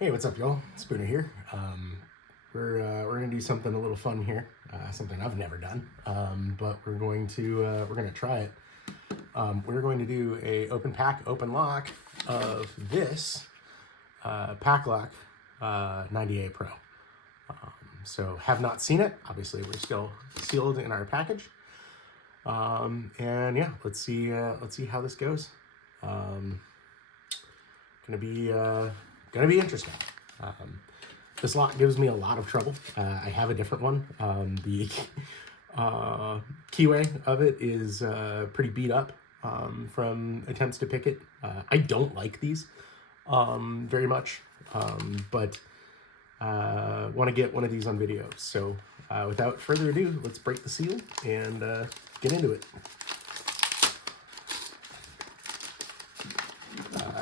Hey, what's up, y'all? Spooner here. We're gonna do something a little fun here, something I've never done, but we're gonna try it. We're going to do a open pack, open lock of this Paclock 90A-Pro. So have not seen it. Obviously, we're still sealed in our package. And yeah, let's see how this goes. Gonna be interesting. This lock gives me a lot of trouble. I have a different one. The keyway of it is pretty beat up from attempts to pick it. I don't like these very much, but want to get one of these on video. So without further ado, let's break the seal and get into it.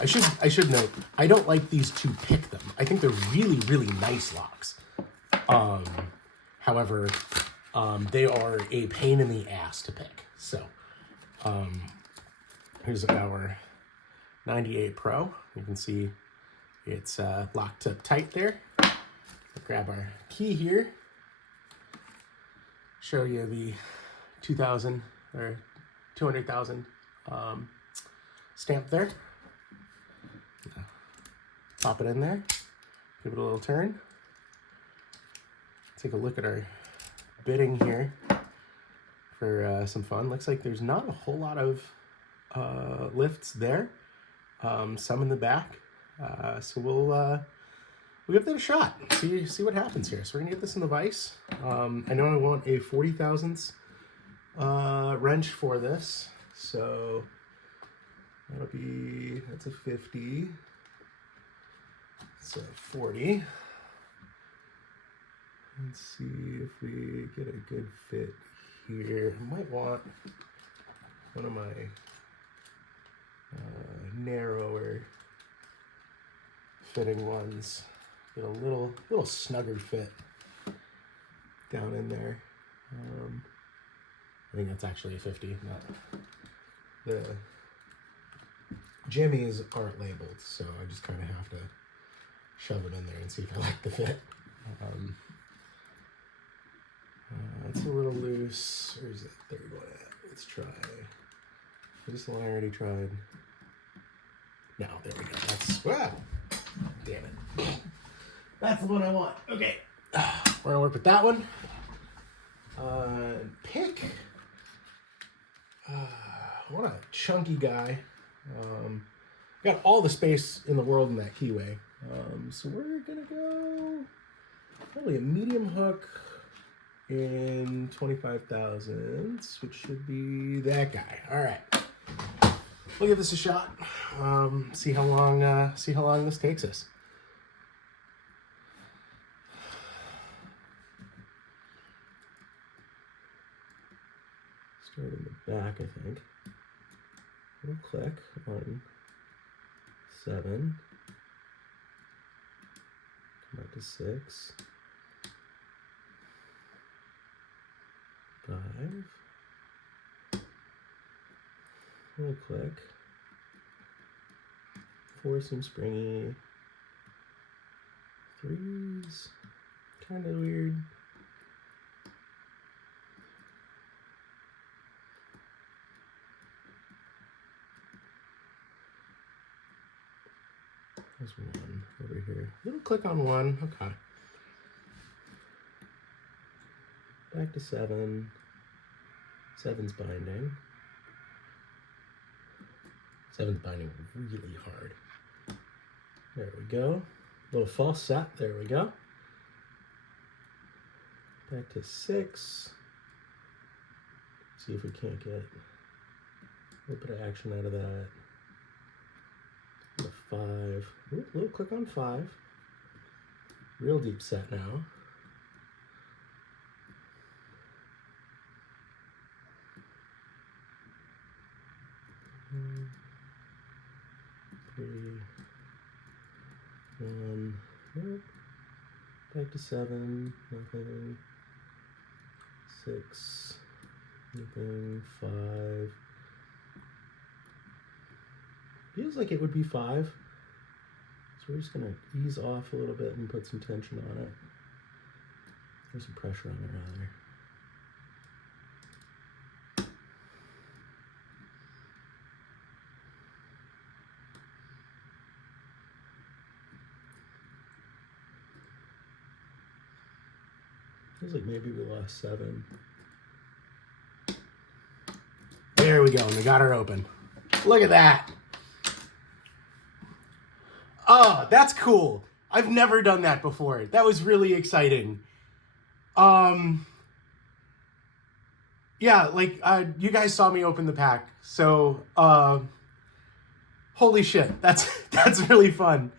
I should note, I don't like these to pick them. I think they're really, really nice locks. However, they are a pain in the ass to pick. So, here's our 90A-Pro. You can see it's locked up tight there. We'll grab our key here. Show you the 2,000 or 200,000 stamp there. Pop it in there, give it a little turn. Take a look at our bitting here for some fun. Looks like there's not a whole lot of lifts there, some in the back. So we'll give that a shot, see what happens here. So we're gonna get this in the vise. I know I want a 40 thousandths wrench for this, so that's a 50. So 40. Let's see if we get a good fit here. I might want one of my narrower fitting ones. Get a little snugger fit down in there. I think that's actually a 50. Not the jimmies aren't labeled, so I just kind of have to shove it in there and see if I like the fit. It's a little loose. Where is it? There we go. Let's try. Is this the one I already tried? No, there we go. That's, wow. Damn it. That's the one I want. Okay. We're gonna work with that one. Pick. I want a chunky guy. Got all the space in the world in that keyway. So we're gonna go probably a medium hook in 25 thousandths, which should be that guy. All right, we'll give this a shot. See how long this takes us. Start in the back, I think. We'll click on 7. Come back to 6. 5. We'll click. 4 seems springy. 3's kind of weird. There's 1 over here. Little click on 1. Okay. Back to 7. 7's binding. 7's binding really hard. There we go. Little false set. There we go. Back to 6. See if we can't get a little bit of action out of that. 5. Ooh, little click on 5. Real deep set now. Three. 1. Nope. Back to 7. Nothing. 6. Nothing. 5. Feels like it would be 5. So we're just gonna ease off a little bit and put some tension on it. There's some pressure on there rather. Feels like maybe we lost 7. There we go, and we got her open. Look at that. Oh, that's cool. I've never done that before. That was really exciting. Yeah, like, you guys saw me open the pack, so, holy shit, that's really fun.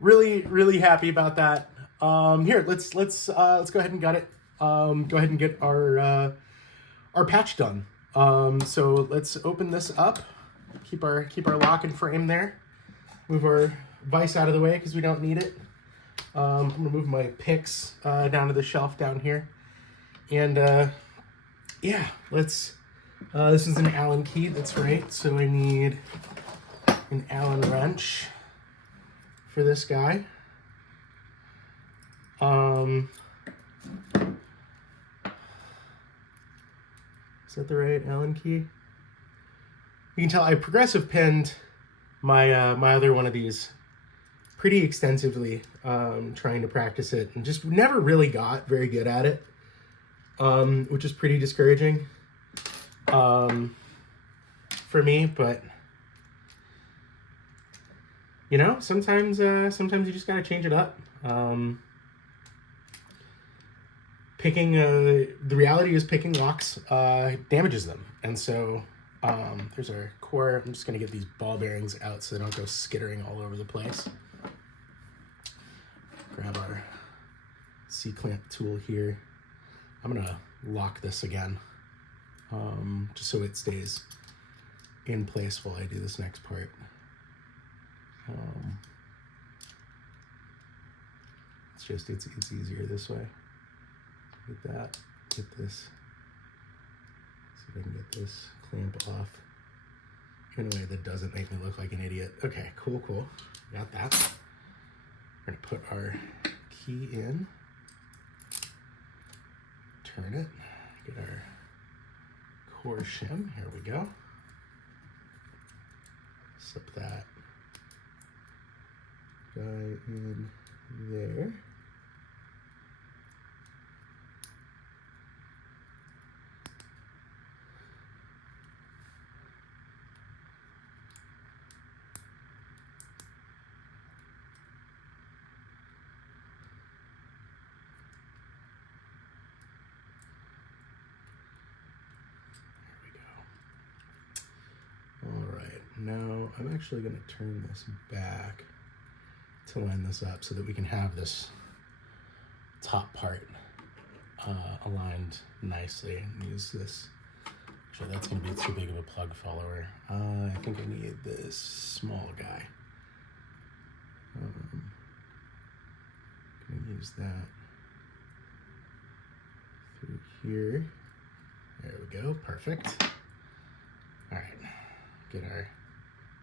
Really happy about that. Here, let's go ahead and get it. Go ahead and get our patch done. So let's open this up. Keep our lock and frame there. Move our vise out of the way because we don't need it. I'm gonna move my picks down to the shelf down here. And yeah, let's. This is an Allen key. That's right. So I need an Allen wrench for this guy. Is that the right Allen key? You can tell I progressive pinned my my other one of these pretty extensively, trying to practice it, and just never really got very good at it, which is pretty discouraging for me. But you know, sometimes you just gotta change it up. The reality is picking locks damages them, and so there's our core. I'm just gonna get these ball bearings out so they don't go skittering all over the place. Grab our C-clamp tool here. I'm gonna lock this again, just so it stays in place while I do this next part. It's easier this way. Get that, get this. See if I can get this clamp off in a way that doesn't make me look like an idiot. Okay, cool. Got that. We're gonna put our key in, turn it, get our core shim. Here we go. Slip that guy in there. Now I'm actually going to turn this back to line this up so that we can have this top part aligned nicely and use this. Actually, that's going to be too big of a plug follower. I think I need this small guy. I'm going to use that through here. There we go. Perfect. All right. Get our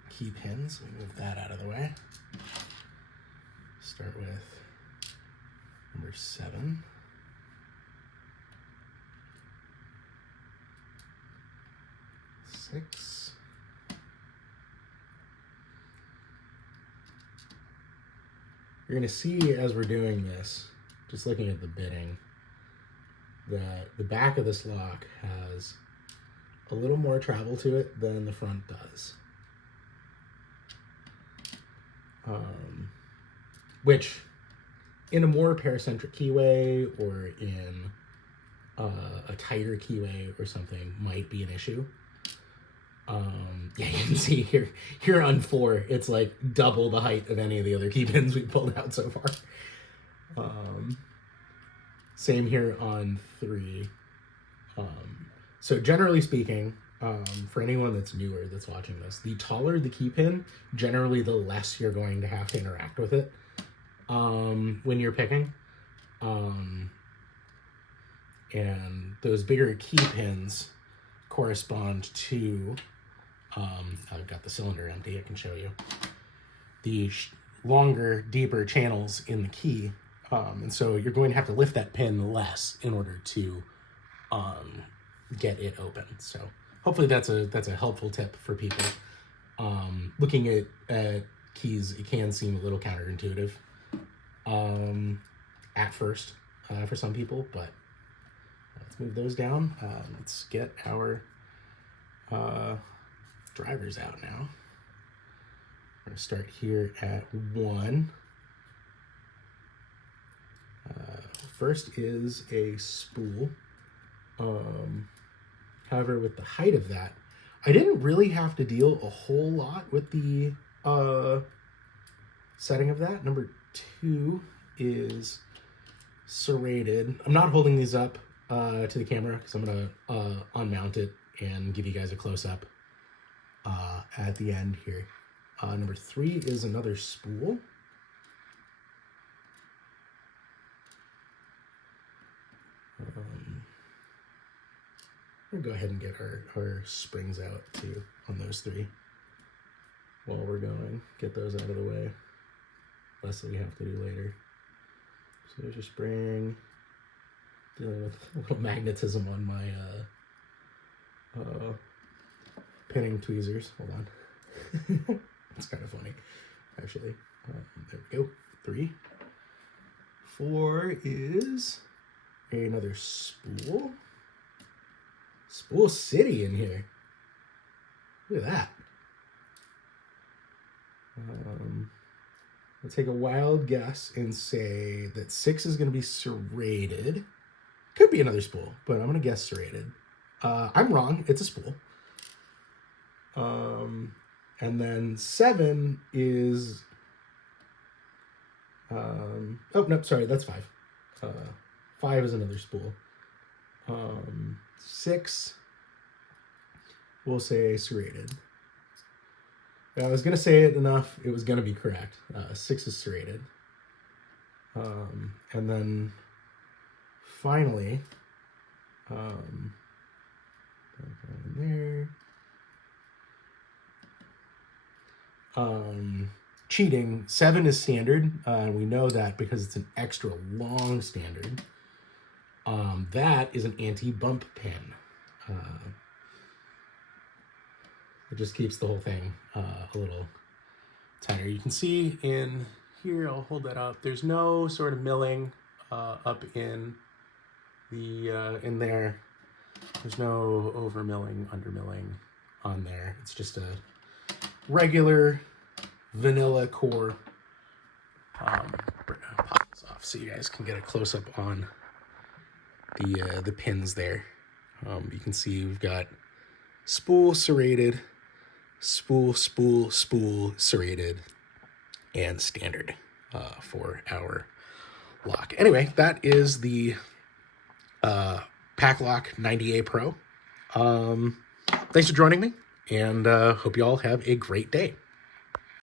key pins. We move that out of the way. Start with number 7. Six. You're going to see as we're doing this, just looking at the bitting, that the back of this lock has a little more travel to it than the front does. Which in a more paracentric keyway or in a tighter keyway or something might be an issue. Yeah, you can see here on 4, it's like double the height of any of the other key pins we've pulled out so far. Same here on 3. So generally speaking, for anyone that's newer that's watching this, the taller the key pin, generally the less you're going to have to interact with it when you're picking. And those bigger key pins correspond to, I've got the cylinder empty, I can show you. the longer, deeper channels in the key. And so you're going to have to lift that pin less in order to get it open. So hopefully that's a helpful tip for people. Looking at keys, it can seem a little counterintuitive at first for some people, but let's move those down. Let's get our drivers out now. We're going to start here at 1. First is a spool. However, with the height of that, I didn't really have to deal a whole lot with the setting of that. Number 2 is serrated. I'm not holding these up to the camera because I'm going to unmount it and give you guys a close-up at the end here. Number 3 is another spool. We'll go ahead and get our springs out too on those 3 while we're going. Get those out of the way. Less that we have to do later. So there's your spring. Dealing with a little magnetism on my pinning tweezers. Hold on. It's kind of funny, actually. There we go. 3. 4 is another spool. Spool City in here. Look at that. I'll take a wild guess and say that 6 is going to be serrated. Could be another spool, but I'm going to guess serrated. I'm wrong. It's a spool. And then 7 is... oh, no, sorry, that's 5. 5 is another spool. 6, we'll say serrated. I was going to say it enough, it was going to be correct. 6 is serrated. And then finally, there. Cheating, 7 is standard. We know that because it's an extra long standard. That is an anti-bump pin. It just keeps the whole thing a little tighter. You can see in here, I'll hold that up. There's no sort of milling up in the in there. There's no over milling, under milling on there. It's just a regular vanilla core. We're gonna pop this off so you guys can get a close up on the pins there. You can see we've got spool serrated, spool serrated, and standard for our lock. Anyway, that is the Paclock 90A-Pro. Thanks for joining me, and hope you all have a great day.